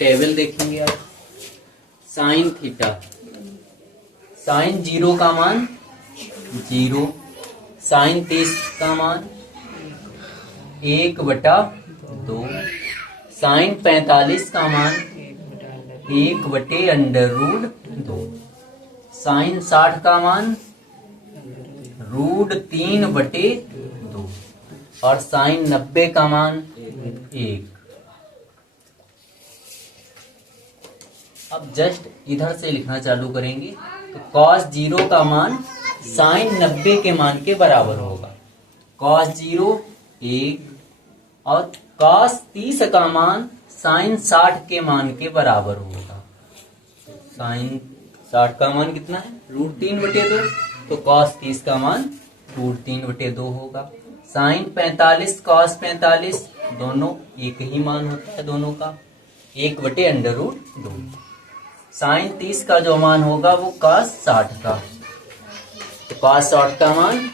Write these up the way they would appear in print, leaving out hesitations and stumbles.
Table देखेंगे आप। Sine theta, sign 0 का मान 0, साइन 30 का मान 1/2, साइन 45 का मान 1/√2, साइन 60 का मान √3/2 और साइन 90 का मान 1। अब जस्ट इधर से लिखना चालू करेंगे तो cos 0 का मान साइन 90 के मान के बराबर होगा। cos 0 1 और cos 30 का मान साइन 60 के मान के बराबर होगा। साइन 60 का मान कितना है? √3/2, तो cos 30 का मान √3/2 होगा। साइन 45 cos 45 दोनों एक ही मान होता है दोनों का, 1/√2। साइन 30 का जो मान होगा वो cos 60 का, तो cos 60 का मान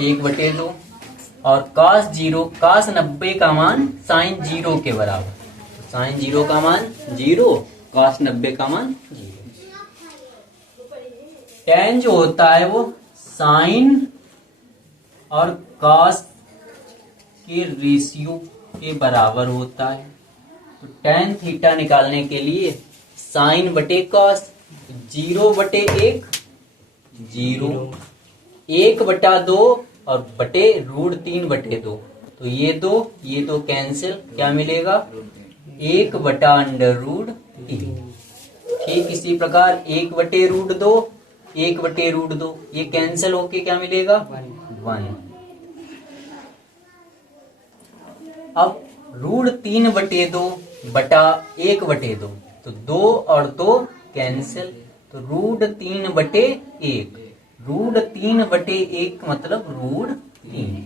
1/2 और cos 90 का मान साइन 0 के बराबर, तो साइन 0 का मान 0, cos 90 का मान 0। tan जो होता है वो साइन और cos के रेशियो के बराबर होता है। तो tan थीटा निकालने के लिए साइन बटे cos 0/1 0, 1/2 और बटे √3/2, तो ये दो कैंसिल, क्या मिलेगा? 1/√3। ठीक इसी प्रकार 1/√2, 1/√2 ये कैंसिल होके क्या मिलेगा? 1। अब √3/2 बटा 1/2, तो 2 और 2 कैंसिल, तो √3/1, √3/1 मतलब √3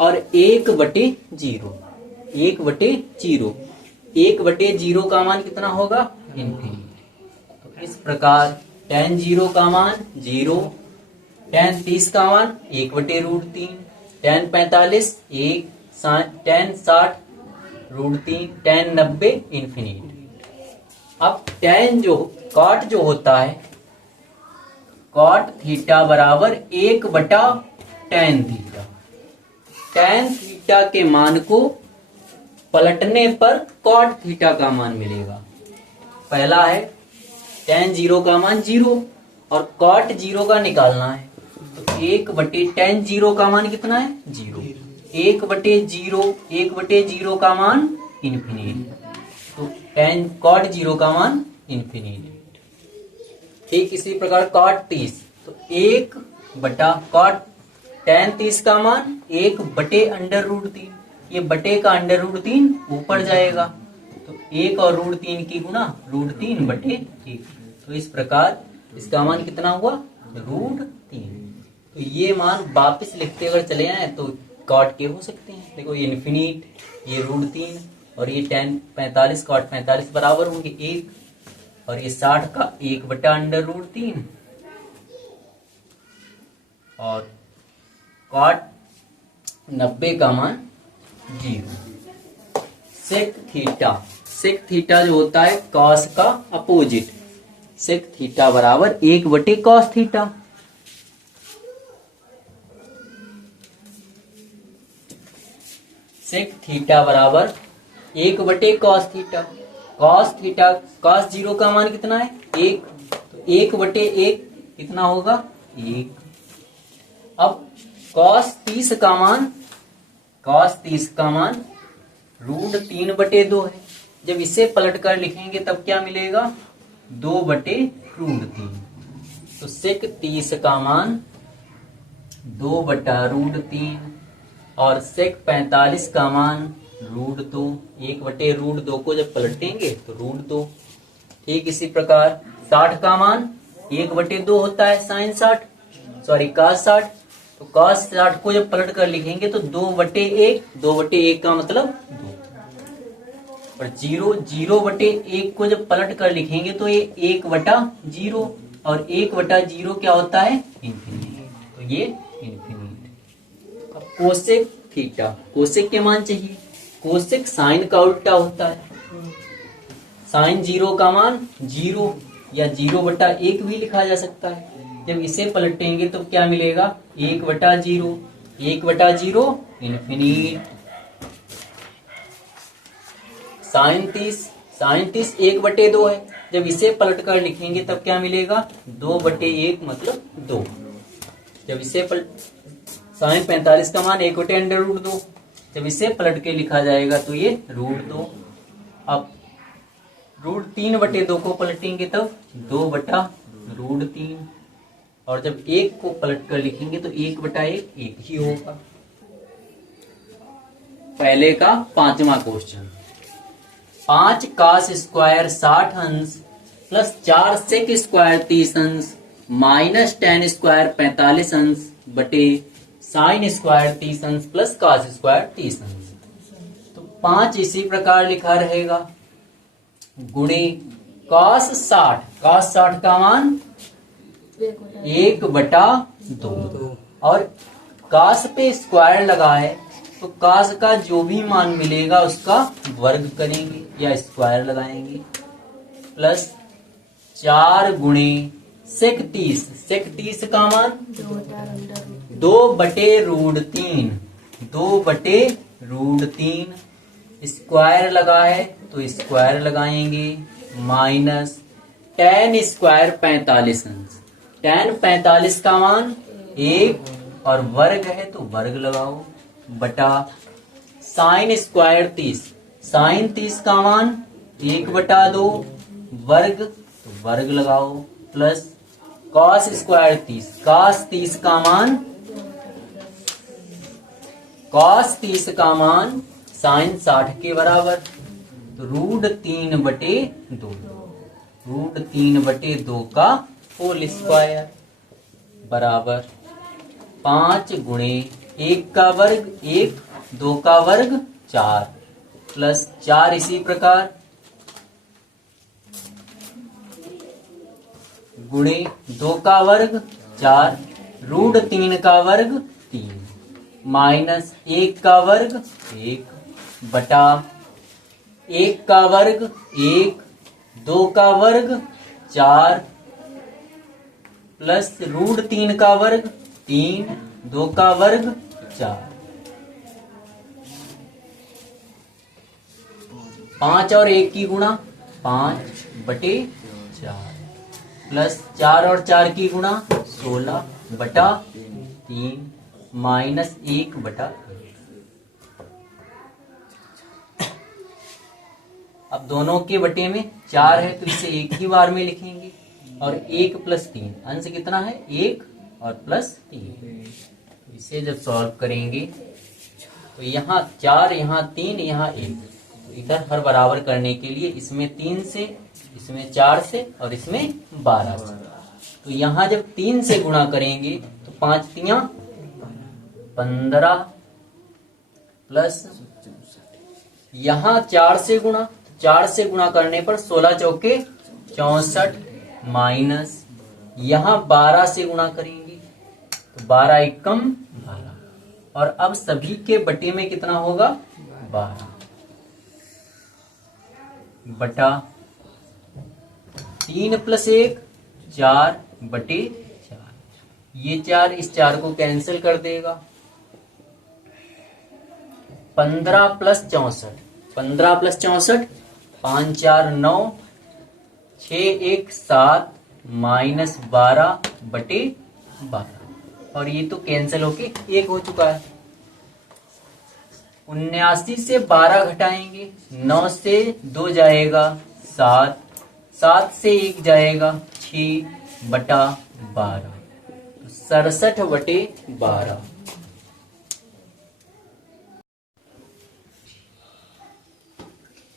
और 1/0, 1/0, 1/0 का मान कितना होगा? इन्फिनिटी। तो इस प्रकार tan 0 का मान 0, tan 30 का मान 1/√3, tan 45 1, tan 60 √3, tan 90 इन्फिनिटी। अब cot जो होता है, cot थीटा बराबर 1/tan थीटा। tan थीटा के मान को पलटने पर cot थीटा का मान मिलेगा। पहला है tan 0 का मान 0 और cot 0 का निकालना है, तो 1/tan 0 का मान कितना है? 0, 1/0 का मान इन्फिनिटी, तो tan cot 0 का मान इन्फिनिटी। ठीक इसी प्रकार cot 30, तो 1/cot tan 30 का मान 1/√3, ये बटे का √3 ऊपर जाएगा, तो 1 और √3 की गुणा √3/1, तो इस प्रकार इसका मान कितना हुआ? √3। तो ये मान वापस लिखते अगर चले आए तो cot के हो सकते हैं। देखो ये इन्फिनिट, ये √3 और ये tan 45 cot 45 बराबर होंगे 1 और ये 60 का 1/√3 और cot 90 का मान 0। सेक थीटा जो होता है cos का अपोजिट, सेक थीटा बराबर 1/cos थीटा। सेक थीटा बराबर 1/cos थीटा। cos 0 का मान कितना है? 1, तो 1/1 कितना होगा? 1। अब cos 30 का मान √3/2 है। जब इसे पलट कर लिखेंगे तब क्या मिलेगा? 2/√3। तो सेक 30 का मान 2/√3 और सेक 45 का मान √2, 1/√2 को जब पलटेंगे तो √2। ठीक इसी प्रकार 60 का मान 1/2 होता है साइन 60, cos 60, तो cos 60 को जब पलट कर लिखेंगे तो 2/1 का मतलब 2, और 0/1 को जब पलट कर लिखेंगे तो ये 1/0 और 1/0 क्या होता है? इन्फिनिटी, तो ये इन्फिनिटी। अब कोसेक थीटा, कोसेक के मान चाहिए। कोसेक साइन का उल्टा होता है, साइन 0 का मान 0 या 0/1 भी लिखा जा सकता है। जब इसे पलटेंगे तो क्या मिलेगा? 1/0, 1/0 इन्फिनिट। साइन 30 1/2 है। जब इसे पलट कर लिखेंगे तब क्या मिलेगा? 2/1 मतलब 2। जब इसे साइन 45 का मान 1/√2। जब इसे पलट के लिखा जाएगा तो ये √2। अब √3/2 को पलटेंगे तब 2/√3। और जब 1 को पलट कर लिखेंगे तो 1/1 1 ही होगा। पहले का 5वां क्वेश्चन। 5 cos स्क्वायर 60 अंश प्लस 4 sec स्क्वायर 30 अंश माइनस tan स्क्वायर 45 अंश बटे साइन स्क्वायर 30 अंश प्लस cos स्क्वायर 30 अंश। तो 5 इसी प्रकार लिखा रहेगा गुणे cos 60 का मान 1/2 और cos पे स्क्वायर लगा है तो cos का जो भी मान मिलेगा उसका वर्ग करेंगे या स्क्वायर लगाएंगे प्लस 4 गुणे sec 30 का मान 2/√3 स्क्वायर लगा है तो स्क्वायर लगाएंगे माइनस tan स्क्वायर 45 अंश। tan 45 का मान 1 और वर्ग है तो वर्ग लगाओ बटा साइन स्क्वायर 30 का मान 1/2 वर्ग तो वर्ग लगाओ प्लस cos स्क्वायर 30 का मान साइन 60 के बराबर तो √3/2 का होल स्क्वायर बराबर 5 गुणे 1 का वर्ग 1, 2 का वर्ग 4 प्लस 4 इसी प्रकार गुणे 2 का वर्ग 4 √3 का वर्ग 3 माइनस 1 का वर्ग 1 बटा 1 का वर्ग 1, 2 का वर्ग 4 प्लस √3 का वर्ग 3, 2 का वर्ग 4। 5 और 1 की गुणा 5/4 प्लस 4 और 4 की गुणा 16/3 माइनस 1/1। अब दोनों के बटे में 4 है तो इसे एक ही बार में लिखेंगे और 1 + 3 अंश कितना है 1 और प्लस 3। इसे जब सॉल्व करेंगे तो यहाँ 4, यहाँ 3, यहाँ 1, तो इधर हर बराबर करने के लिए इसमें 3 से, इसमें 4 से और इसमें 12 से। तो यहाँ जब 3 से गुणा करेंगे तो 5 तियां 15 प्लस यहाँ 4 से गुणा, 4 से गुणा करने पर 16 चौके 64 माइनस यहाँ 12 से गुणा करेंगे तो 12 एकम 12 और अब सभी के बटे में कितना होगा 12 बटा 3 + 1 4/4। ये 4 इस 4 को कैंसिल कर देगा। 15 + 64 5 4 9 6 1 7 माइनस 12/12 और ये तो कैंसिल होके 1 हो चुका है। 79 से 12 घटाएंगे 9 से 2 जाएगा 7, 7 से 1 जाएगा 6/12 तो 67/12।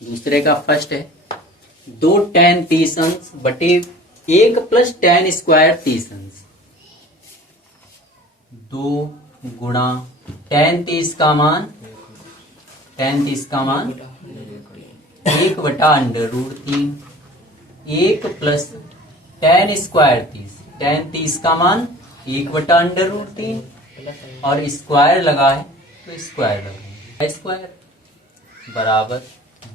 दूसरे का फर्स्ट है 2 tan 30 अंश बटे 1 + tan स्क्वायर 30 अंश 2 गुणा tan 30 का मान 1/√3 1 प्लस tan स्क्वायर 30 का मान 1/√3 और स्क्वायर लगा है तो स्क्वायर लगाएंगे स्क्वायर बराबर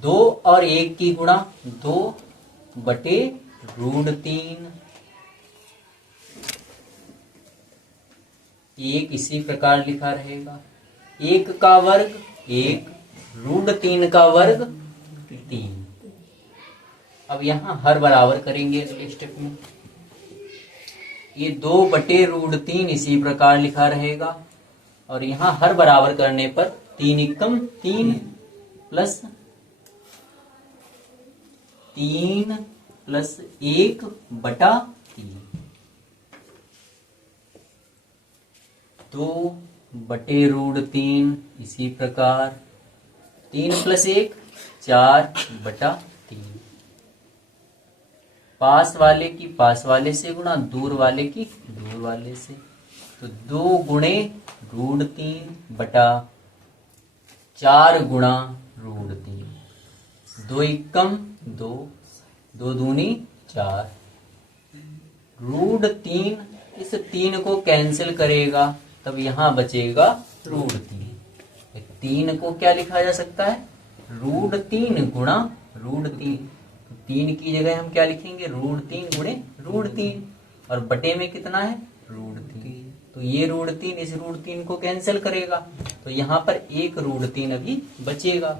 2 और 1 की गुणा 2 बटे √3। 1 इसी प्रकार लिखा रहेगा, 1 का वर्ग 1, √3 का वर्ग 3। अब यहां हर बराबर करेंगे अगले स्टेप में। ये 2 बटे √3 इसी प्रकार लिखा रहेगा, और यहां हर बराबर करने पर 3 एकम 3 प्लस 3 प्लस 1 बटा 3, 2 बटे √3 इसी प्रकार 3 प्लस 1 4 बटा 3। पास वाले की पास वाले से गुणा, दूर वाले की दूर वाले से, तो 2 गुणे √3 बटा 4 गुणा √3, 2 एकम 2, 2 दूनी 4, √3 इस 3 को कैंसिल करेगा, तब यहां बचेगा √3। 3 को क्या लिखा जा सकता है, √3 गुणा √3। 3 की जगह हम क्या लिखेंगे, √3 गुणे √3, और बटे में कितना है √3, तो ये √3 इस √3 को कैंसिल करेगा, तो यहाँ पर एक √3 अभी बचेगा।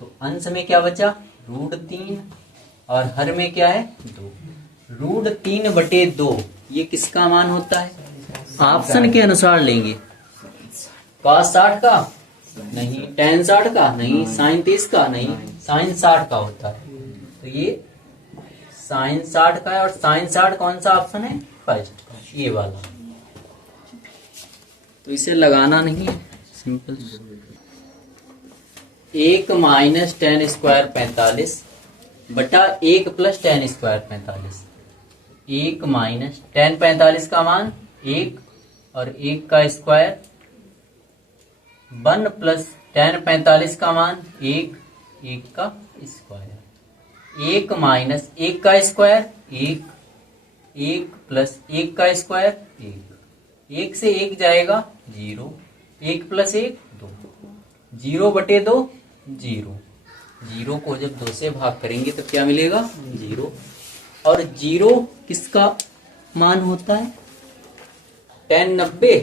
तो अंश में क्या बचा, √3, और हर में क्या है 2। √3 बटे 2 ये किसका मान होता है, ऑप्शन के अनुसार लेंगे। cos 60 का नहीं, tan 60 का नहीं, sin 30 का नहीं, sin 60 का होता है। तो ये sin 60 का है, और sin 60 कौन सा ऑप्शन है, फर्स्ट, ये वाला। तो इसे लगाना नहीं है, सिंपल। 1 माइनस tan स्क्वायर 45 बटा 1 plus tan square 45। 1 minus tan 45 का मान 1, और 1 का स्क्वायर 1 प्लस tan 45 का मान 1, 1 का स्क्वायर। 1 माइनस 1 का स्क्वायर 1, 1 प्लस 1 का स्क्वायर 1, 1 से 1 जाएगा 0, 1 प्लस 1 2, 0 बटे 2 0। 0 को जब 2 से भाग करेंगे तो क्या मिलेगा 0, और 0 किसका मान होता है, tan 90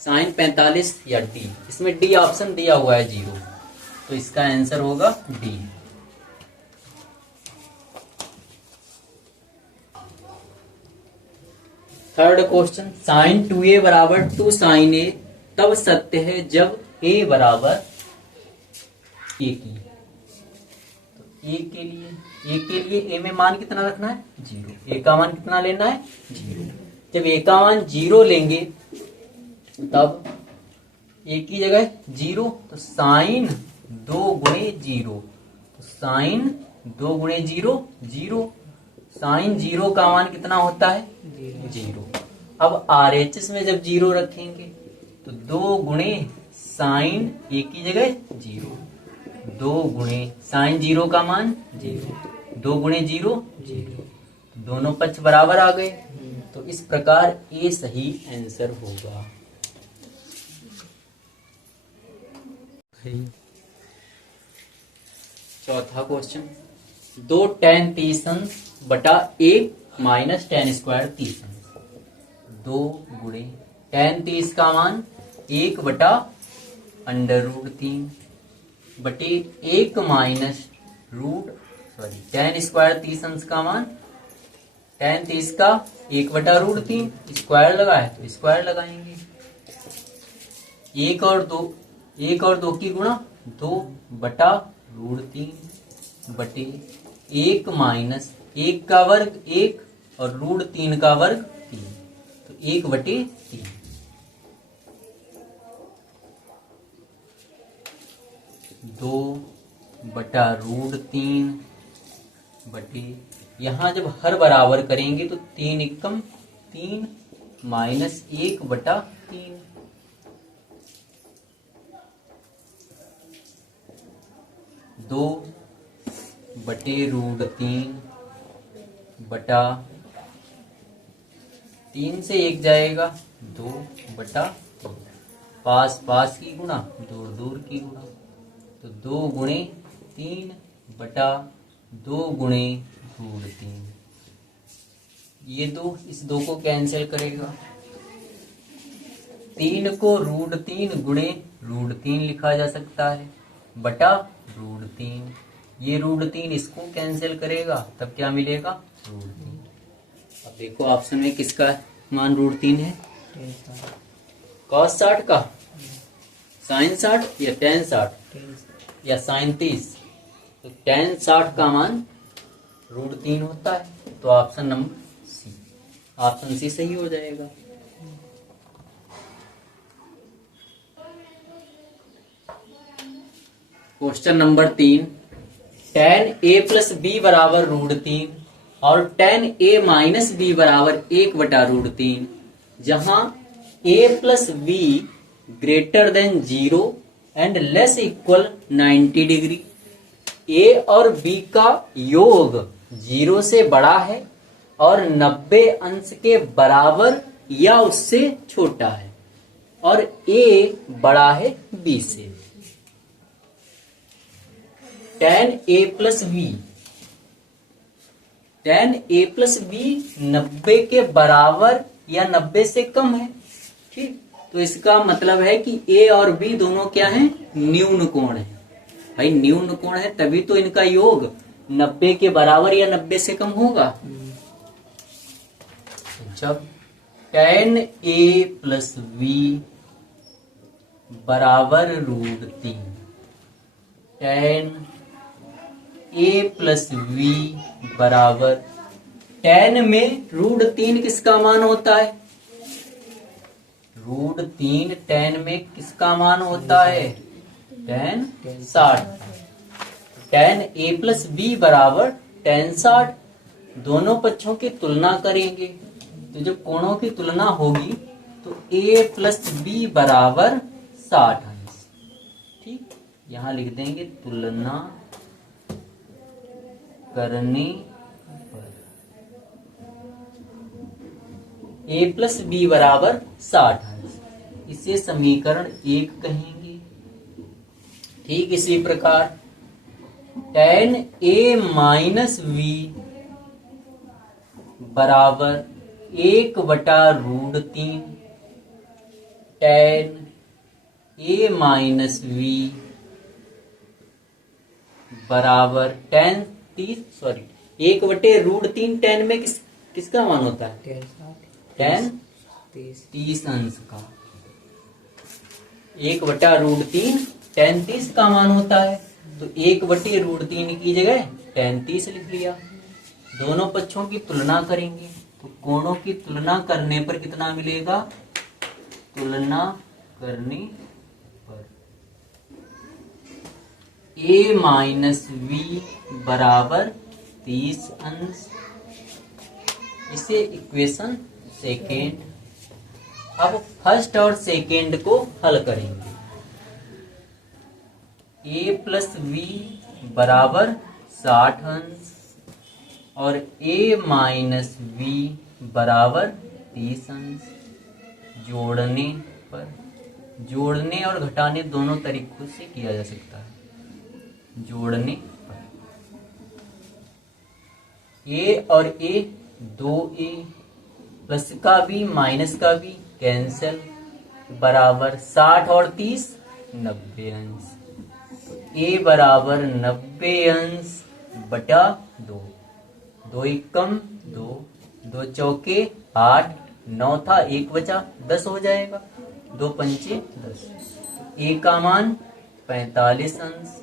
sin 45 या D, इसमें D ऑप्शन दिया हुआ है 0, तो इसका आंसर होगा D। Third question, sin 2a बराबर 2 sin a तब सत्य है जब a बराबर a की। तो a के लिए a में मान कितना रखना है 0, a का मान कितना लेना है 0। जब a का मान 0 लेंगे तब a की जगह 0, तो sin 2 गुणे 0, तो sin 2 गुणे 0 0, sin 0 का मान कितना होता है 0। अब RHS में जब 0 रखेंगे तो 2 गुणे sin a की जगह 0, 2 गुणे sin 0 का मान 0, 2 गुणे 0 0, दोनों पक्ष बराबर आ गए, तो इस प्रकार ए सही आंसर होगा। चौथा क्वेश्चन, 2 tan 30 बटा 1 माइनस tan स्क्वायर 30, 2 गुणे tan 30 का मान 1 बटा √3 बटे 1 माइनस tan स्क्वायर 30 का मान tan 30 का 1 बटा √3, स्क्वायर लगा है तो स्क्वायर लगाएंगे। 1 और 2 की गुणा 2 बटा √3 बटे 1 माइनस 1 का वर्ग 1 और √3 का वर्ग 3, तो 1 बटे 3। दो बटा √3 बटे, यहां जब हर बराबर करेंगे तो 3 एकम 3 माइनस 1 बटा 3, 2 बटे √3 बटा 3 से 1 जाएगा 2 बटा 3, पास पास की गुणा दूर दूर की गुणा, तो 2 गुणे 3/2 गुणे √3। ये दो इस दो को कैंसिल करेगा। 3 को √3 गुणे √3 लिखा जा सकता है बटा √3। ये √3 इसको कैंसिल करेगा तब क्या मिलेगा √3। अब देखो ऑप्शन में किसका मान √3 है? cos 60 का, sin 60 या tan 60 या sin 30? तो tan 60 का मान √3 होता है। तो option number C, option C सही हो जाएगा। Question number 3, tan a plus B बराबर √3 और tan a माइनस बी बराबर 1/√3, जहां a plus be greater than 0 and less equal 90 degree. a और b का योग 0 से बड़ा है और 90 अंश के बराबर या उससे छोटा है और a बड़ा है b से। tan a plus B, tan a plus B 90 के बराबर या 90 से कम है। ठीक, तो इसका मतलब है कि a और b दोनों क्या हैं? न्यून कोण है। भाई न्यून कोण है तभी तो इनका योग 90 के बराबर या 90 से कम होगा। जब tan a प्लस बी बराबर √3, tan a प्लस बी बराबर, tan में √3 किसका मान होता है? √3 tan में किसका मान होता है? tan 60। tan a plus B बराबर tan 60। दोनों पक्षों की तुलना करेंगे तो जब कोणों की तुलना होगी तो a प्लस बी बराबर 60 अंश। ठीक, यहां लिख देंगे तुलना करने पर a प्लस बी बराबर 60 अंश, इसे समीकरण 1 कहेंगे। ठीक इसी प्रकार tan a माइनस बी बराबर 1/√3, tan a माइनस बी बराबर tan 1/√3 tan में किसका मान होता है? tan 30 अंश का। 1/√3 tan 30 का मान होता है तो 1/√3 की जगह tan 30 लिख लिया। दोनों पक्षों की तुलना करेंगे तो कोणों की तुलना करने पर कितना मिलेगा? तुलना करने पर a माइनस बी बराबर 30 अंश, इसे इक्वेशन सेकेंड। अब फर्स्ट और सेकेंड को हल करेंगे। a प्लस बी बराबर 60 अंश और a माइनस बी बराबर 30 अंश। जोड़ने और घटाने दोनों तरीकों से किया जा सकता है। जोड़ने पर a और a 2a प्लस का b माइनस का b कैंसिल बराबर 60 और 30 90 अंश। a बराबर 90 अंश बटा 2, 2 एकम 2, 2 चौके 8, 9 था 1 बचा 10 हो जाएगा, 2 पंचे 10। a का मान 45 अंश,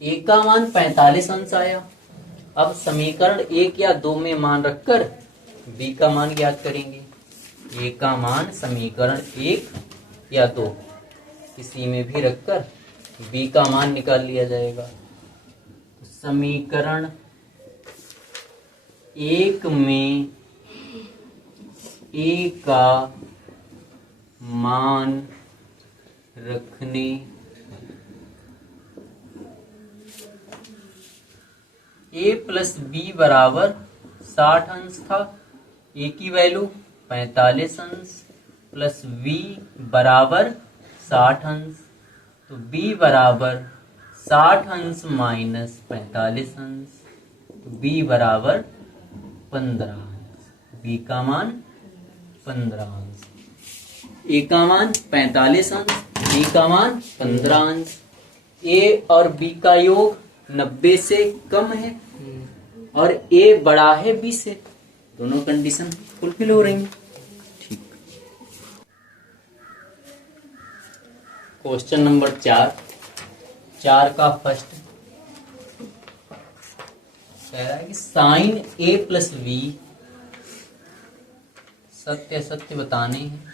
a का मान 45 अंश आया। अब समीकरण 1 या 2 में मान रखकर b का मान ज्ञात करेंगे। a का मान समीकरण 1 या 2 किसी में भी रखकर b का मान निकाल लिया जाएगा। समीकरण 1 में a का मान रखने a प्लस बी बराबर 60 अंश था, a की वैल्यू 45 अंश प्लस b बराबर 60 अंश, तो b बराबर 60 अंश माइनस 45 अंश, b बराबर 15 अंश, b का मान 15 अंश, a का मान 45 अंश, b का मान 15 अंश। a और b का योग 90 से कम है और a बड़ा है b से, दोनों कंडीशन फुलफिल हो रही हैं। ठीक। क्वेश्चन नंबर 4 का फर्स्ट कह रहा है कि साइन a प्लस v सत्य असत्य बताने हैं।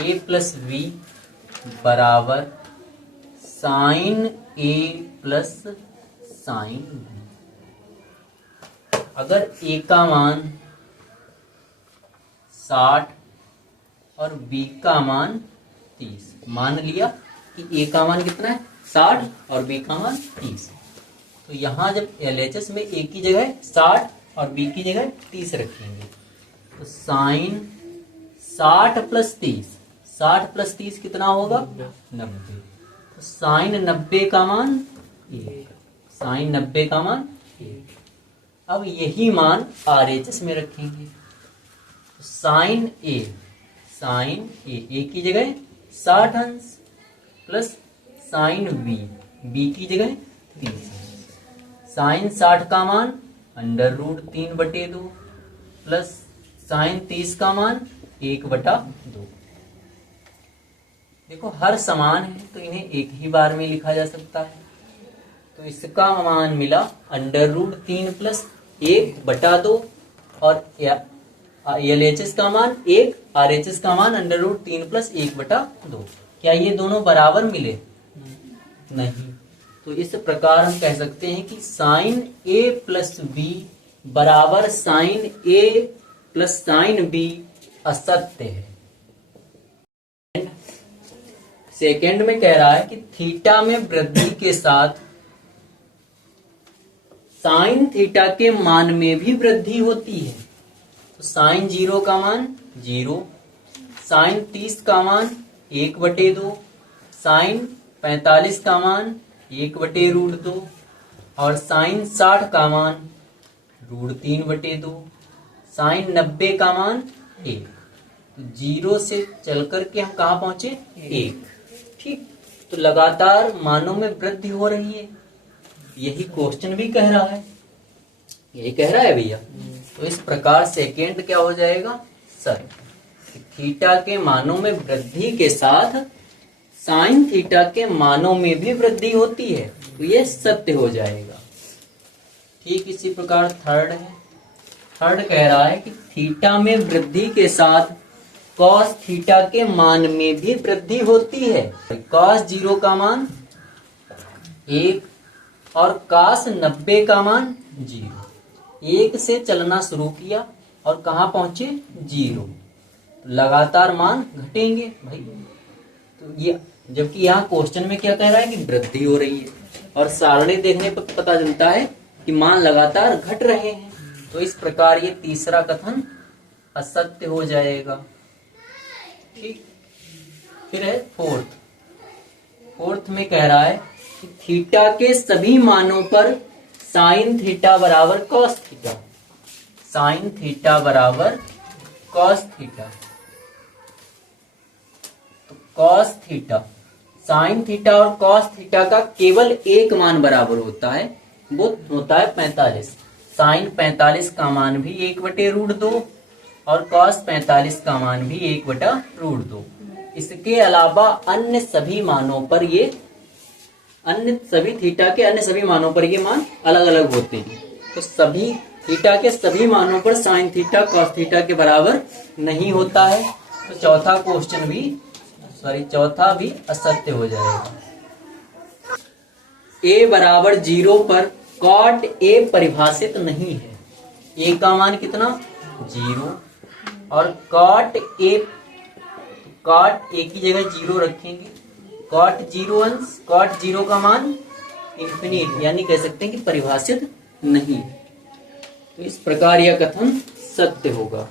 a प्लस v बराबर sine a plus sine b। अगर a का मान 60 और b का मान 30, मान लिया कि a का मान कितना है 60 और b का मान 30, तो यहां जब LHS में a की जगह 60 और b की जगह 30 रखेंगे तो साइन 60 प्लस 30, 60 प्लस 30 कितना होगा 90, तो साइन 90 का मान 1, साइन 90 का मान 1। अब यही मान RHS में रखेंगे, साइन a की जगह 60 अंश प्लस साइन b की जगह 30 अंश, साइन 60 का मान √3/2 प्लस साइन 30 का मान 1/2। देखो हर समान है तो इन्हें एक ही बार में लिखा जा सकता है, तो इसका मान मिला √3 प्लस 1/2 और LHS का मान 1, RHS का मान √3 प्लस 1/2। क्या ये दोनों बराबर मिले? नहीं। तो इस प्रकार हम कह सकते हैं कि साइन a प्लस b बराबर sine a plus sine b असत्य है। सेकेंड में कह रहा है कि थीटा में वृद्धि के साथ साइन थीटा के मान में भी वृद्धि होती है। तो साइन 0 का मान 0, साइन 30 का मान 1/2, साइन 45 का मान 1/√2 और साइन 60 का मान √3/2, साइन 90 का मान 1। तो 0 से चल करके हम कहाँ पहुंचे 1। ठीक, तो लगातार मानों में वृद्धि हो रही है, यही क्वेश्चन भी कह रहा है, यही कह रहा है भैया। तो इस प्रकार सेकेंड क्या हो जाएगा सत्य। थीटा के मानों में वृद्धि के साथ साइन थीटा के मानों में भी वृद्धि होती है, तो ये सत्य हो जाएगा। ठीक इसी प्रकार थर्ड है, थर्ड कह रहा है कि थीटा में वृद्धि के साथ कॉस थीटा के मान में भी वृद्धि होती है। कॉस 0 का मान 1 और कॉस 90 का मान 0, 1 से चलना शुरू किया और कहाँ पहुंचे 0, लगातार मान घटेंगे भाई। तो ये जबकि यहाँ क्वेश्चन में क्या कह रहा है कि वृद्धि हो रही है और सारणी देखने पर पता चलता है कि मान लगातार घट रहे हैं, तो इस प्रकार ये तीसरा कथन असत्य हो जाएगा। ठीक, फिर है फोर्थ में कह रहा है कि थीटा के सभी मानों पर साइन थीटा बराबर कॉस थीटा, साइन थीटा बराबर कॉस थीटा। तो कॉस थीटा, साइन थीटा और कॉस थीटा का केवल एक मान बराबर होता है, वो होता है 45। साइन 45 का मान भी 1/√2 और कॉस 45 का मान भी 1/√2। इसके अलावा अन्य सभी मानों पर ये अन्य सभी थीटा के अन्य सभी मानों पर ये मान अलग अलग होते हैं। तो सभी थीटा के सभी मानों पर साइन थीटा कॉस थीटा के बराबर नहीं होता है, तो चौथा भी असत्य हो जाएगा। a बराबर 0 पर कॉट a परिभाषित नहीं है। a का मान कितना 0 और कॉट a की जगह 0 रखेंगे, कॉट 0 अंश, कॉट 0 का मान इंफिनिट, यानी कह सकते हैं कि परिभाषित नहीं। तो इस प्रकार यह कथन सत्य होगा।